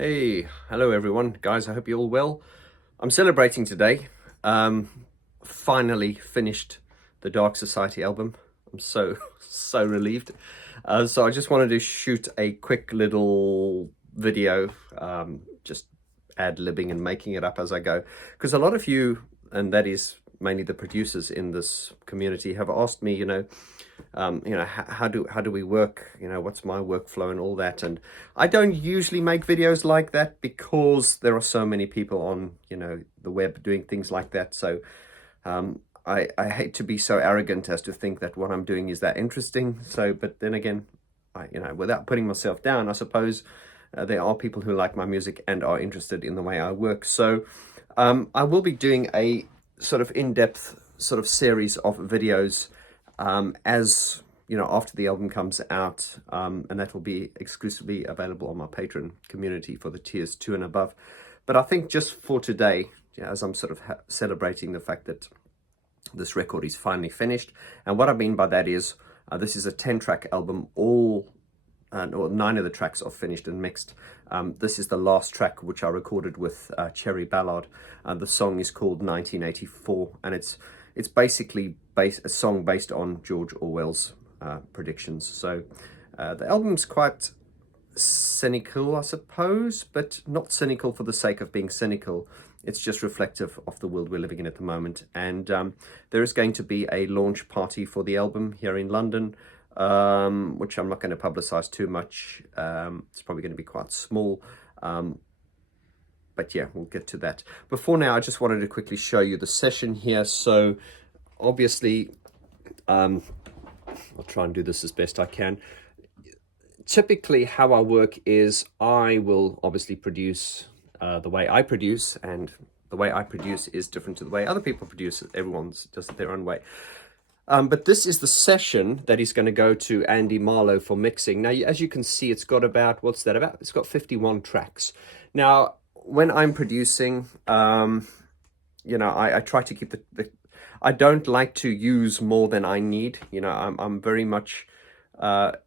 Hey, hello everyone. Guys, I hope you're all well. I'm celebrating today. Finally finished the Dark Society album. I'm so, so relieved. So I just wanted to shoot a quick little video, just ad-libbing and making it up as I go. Because a lot of you, and that is mainly the producers in this community, have asked me, how do we work? What's my workflow and all that? And I don't usually make videos like that because there are so many people on, the web doing things like that. So I hate to be so arrogant as to think that what I'm doing is that interesting. So, but then again, without putting myself down, I suppose there are people who like my music and are interested in the way I work. So I will be doing a sort of in-depth sort of series of videos as after the album comes out, and that will be exclusively available on my Patreon community for the tiers 2 and above. But I think just for today, as I'm sort of celebrating the fact that this record is finally finished, and what I mean by that is this is a 10-track album. All or 9 of the tracks are finished and mixed. This is the last track which I recorded with Cherry Ballard. The song is called 1984, and it's basically a song based on George Orwell's predictions. So the album's quite cynical, I suppose, but not cynical for the sake of being cynical. It's just reflective of the world we're living in at the moment. And there is going to be a launch party for the album here in London, which I'm not going to publicize too much. It's probably going to be quite small. But yeah, we'll get to that. Before now, I just wanted to quickly show you the session here. So obviously, I'll try and do this as best I can. Typically, how I work is I will obviously produce the way I produce, and the way I produce is different to the way other people produce. Everyone's does it their own way. But this is the session that is going to go to Andy Marlowe for mixing. Now, as you can see, it's got about, what's that about? It's got 51 tracks. Now, when I'm producing, I try to keep I don't like to use more than I need. I'm very much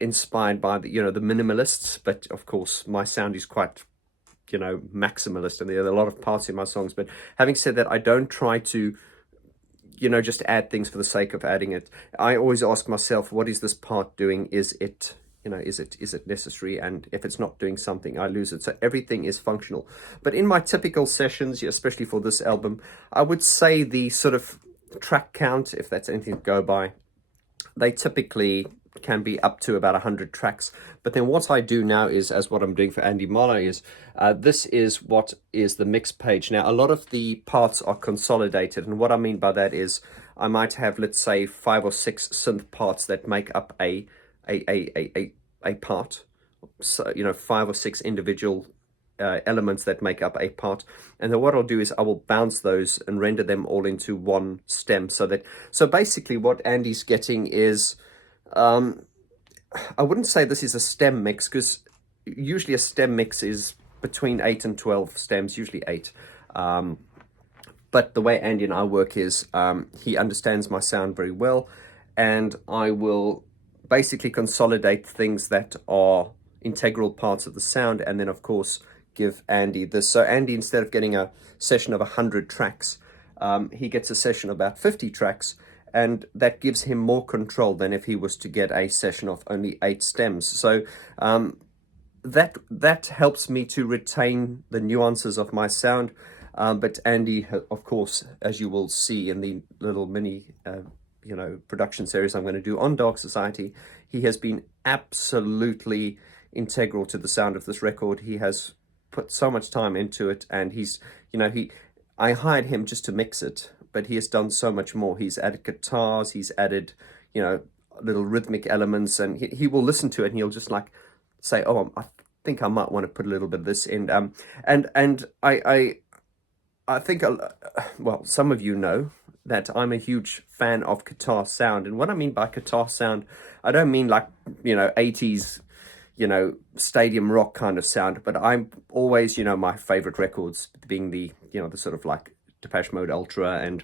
inspired by the minimalists, but of course my sound is quite maximalist, and there are a lot of parts in my songs. But having said that, I don't try to just add things for the sake of adding it. I always ask myself, what is this part doing? Is it is it necessary? And if it's not doing something, I lose it. So everything is functional. But in my typical sessions, especially for this album, I would say the sort of track count, if that's anything to go by, they typically can be up to about 100 tracks. But then what I do now is, as what I'm doing for Andy Marlowe is, this is what is the mix page. Now, a lot of the parts are consolidated, and what I mean by that is I might have, let's say, 5 or 6 synth parts that make up a part. So 5 or 6 individual elements that make up a part, and then what I'll do is I will bounce those and render them all into one stem, so basically what Andy's getting is I wouldn't say this is a stem mix, because usually a stem mix is between 8 and 12 stems, usually 8. But the way Andy and I work is he understands my sound very well, and I will basically consolidate things that are integral parts of the sound, and then of course give Andy this. So Andy, instead of getting a session of 100 tracks, he gets a session of about 50 tracks, and that gives him more control than if he was to get a session of only 8 stems. So that helps me to retain the nuances of my sound. But Andy, of course, as you will see in the little mini production series I'm going to do on Dark Society, he has been absolutely integral to the sound of this record. He has put so much time into it, and I hired him just to mix it, but he has done so much more. He's added guitars, he's added, little rhythmic elements, and he will listen to it and he'll just like say, oh, I think I might want to put a little bit of this in. And I think, well, some of you know that I'm a huge fan of guitar sound. And what I mean by guitar sound, I don't mean like, 80s, stadium rock kind of sound, but I'm always, my favorite records being the sort of like Depeche Mode Ultra and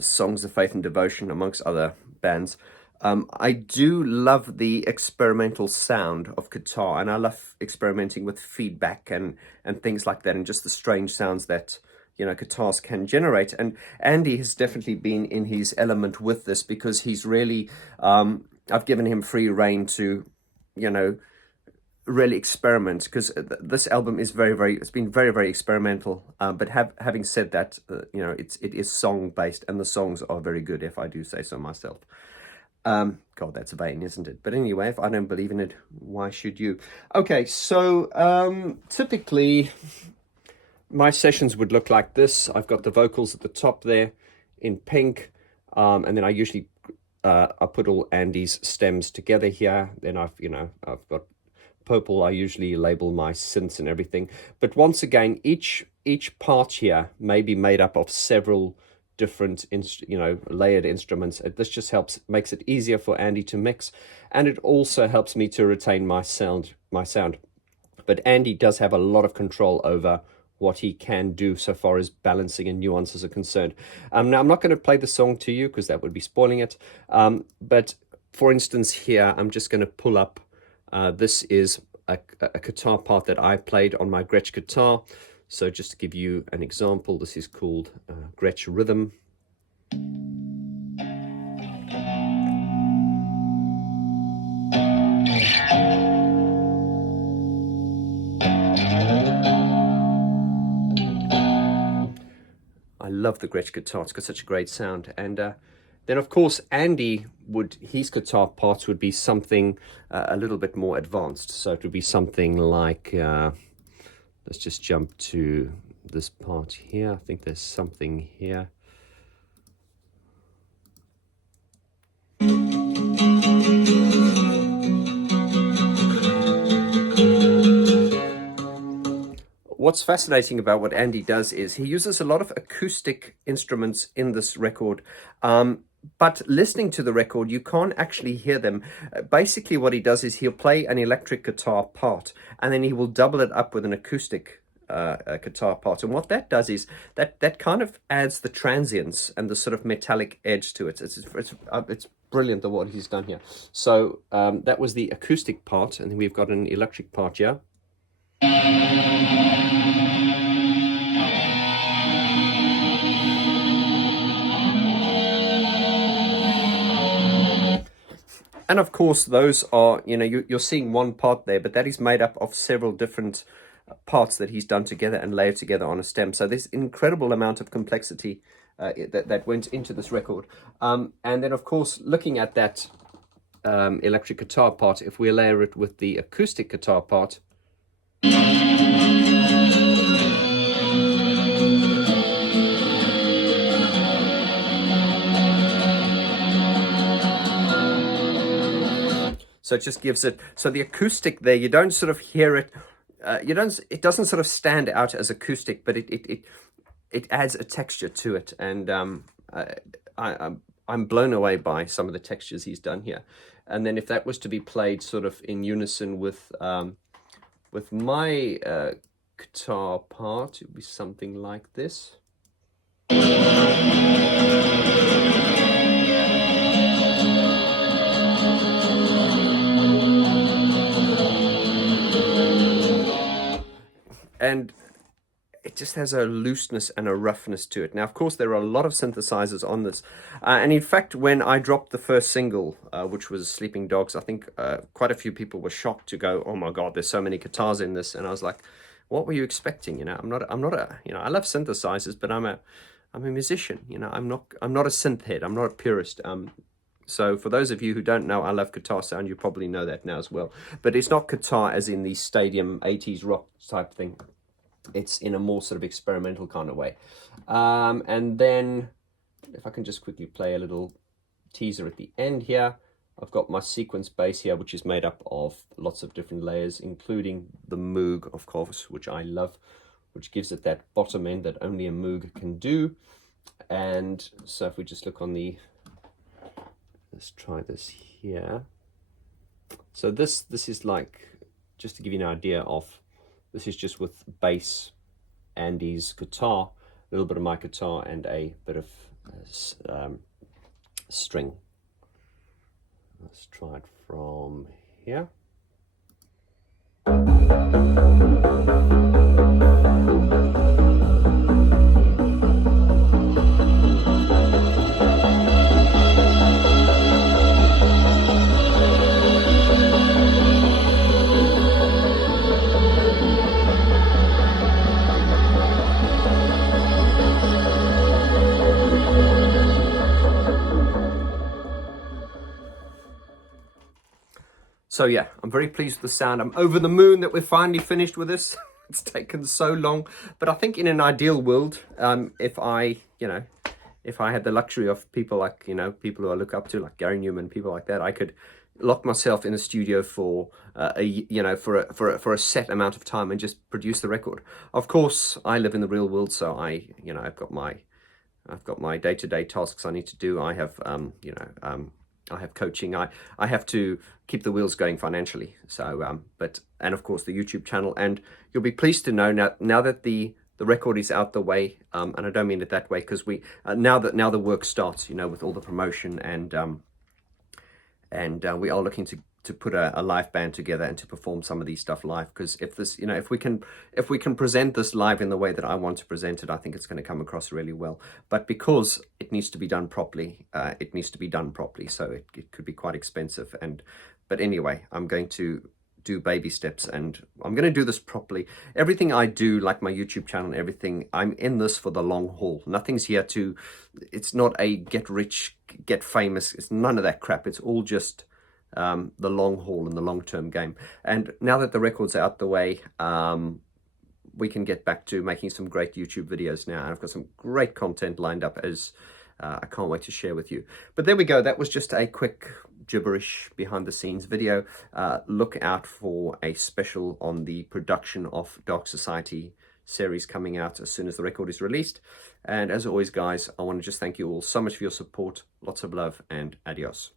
Songs of Faith and Devotion, amongst other bands. I do love the experimental sound of guitar, and I love experimenting with feedback and things like that, and just the strange sounds that, you know, guitars can generate. And Andy has definitely been in his element with this, because he's really, I've given him free rein to, you know, really experiment, because this album is it's been very experimental. But having said that, you know, it is song based, and the songs are very good, if I do say so myself. God, that's vain, isn't it? But anyway, if I don't believe in it, why should you? Okay, so typically my sessions would look like this. I've got the vocals at the top there in pink, and then I usually I put all Andy's stems together here. Then I've got purple. I usually label my synths and everything. But once again, each part here may be made up of several different layered instruments. This just makes it easier for Andy to mix, and it also helps me to retain my sound. But Andy does have a lot of control over what he can do so far as balancing and nuances are concerned. Now, I'm not going to play the song to you because that would be spoiling it. But for instance, here, I'm just going to pull up, this is a guitar part that I played on my Gretsch guitar. So just to give you an example, this is called Gretchen Rhythm. I love the Gretsch guitar. It's got such a great sound. And then, of course, his guitar parts would be something a little bit more advanced. So it would be something like, let's just jump to this part here. I think there's something here. What's fascinating about what Andy does is he uses a lot of acoustic instruments in this record. But listening to the record, you can't actually hear them. Basically, what he does is he'll play an electric guitar part, and then he will double it up with an acoustic guitar part. And what that does is that kind of adds the transience and the sort of metallic edge to it. It's brilliant what he's done here. So that was the acoustic part, and then we've got an electric part here. And of course, those are, you're seeing one part there, but that is made up of several different parts that he's done together and layered together on a stem. So there's an incredible amount of complexity that went into this record. And then, of course, looking at that electric guitar part, if we layer it with the acoustic guitar part, so it just gives it, so the acoustic there, you don't sort of hear it, it doesn't sort of stand out as acoustic, but it adds a texture to it. And I'm blown away by some of the textures he's done here. And then if that was to be played sort of in unison with my guitar part, it would be something like this. And it just has a looseness and a roughness to it. Now, of course, there are a lot of synthesizers on this. And in fact, when I dropped the first single, which was Sleeping Dogs, I think quite a few people were shocked to go, oh my God, there's so many guitars in this. And I was like, what were you expecting? I'm not a, I love synthesizers, but I'm a musician. I'm not a synth head. I'm not a purist. So for those of you who don't know, I love guitar sound. You probably know that now as well. But it's not guitar as in the stadium 80s rock type thing. It's in a more sort of experimental kind of way. And then if I can just quickly play a little teaser at the end here, I've got my sequence bass here, which is made up of lots of different layers, including the Moog, of course, which I love, which gives it that bottom end that only a Moog can do. And so if we just look on the, let's try this here. So this is like, just to give you an idea of, this is just with bass, Andy's guitar, a little bit of my guitar, and a bit of string. Let's try it from here. So yeah, I'm very pleased with the sound. I'm over the moon that we're finally finished with this. It's taken so long, but I think in an ideal world, if I had the luxury of people like, people who I look up to, like Gary Newman, people like that, I could lock myself in a studio for for a set amount of time and just produce the record. Of course, I live in the real world, so I've got my day-to-day tasks I need to do. I have I have coaching. I have to keep the wheels going financially. So and of course the YouTube channel. And you'll be pleased to know now that the record is out the way, and I don't mean it that way, because we now the work starts, with all the promotion, and we are looking to put a live band together and to perform some of these stuff live, because if we can present this live in the way that I want to present it, I think it's going to come across really well. But because it needs to be done properly, so it could be quite expensive. But anyway, I'm going to do baby steps, and I'm going to do this properly. Everything I do, like my YouTube channel and everything, I'm in this for the long haul. Nothing's here to, it's not a get rich, get famous. It's none of that crap. It's all just the long haul and the long-term game. And now that the record's out the way, we can get back to making some great YouTube videos now. And I've got some great content lined up, as I can't wait to share with you. But there we go. That was just a quick gibberish behind the scenes video. Look out for a special on the production of Dark Society series coming out as soon as the record is released. And as always, guys, I want to just thank you all so much for your support. Lots of love, and adios.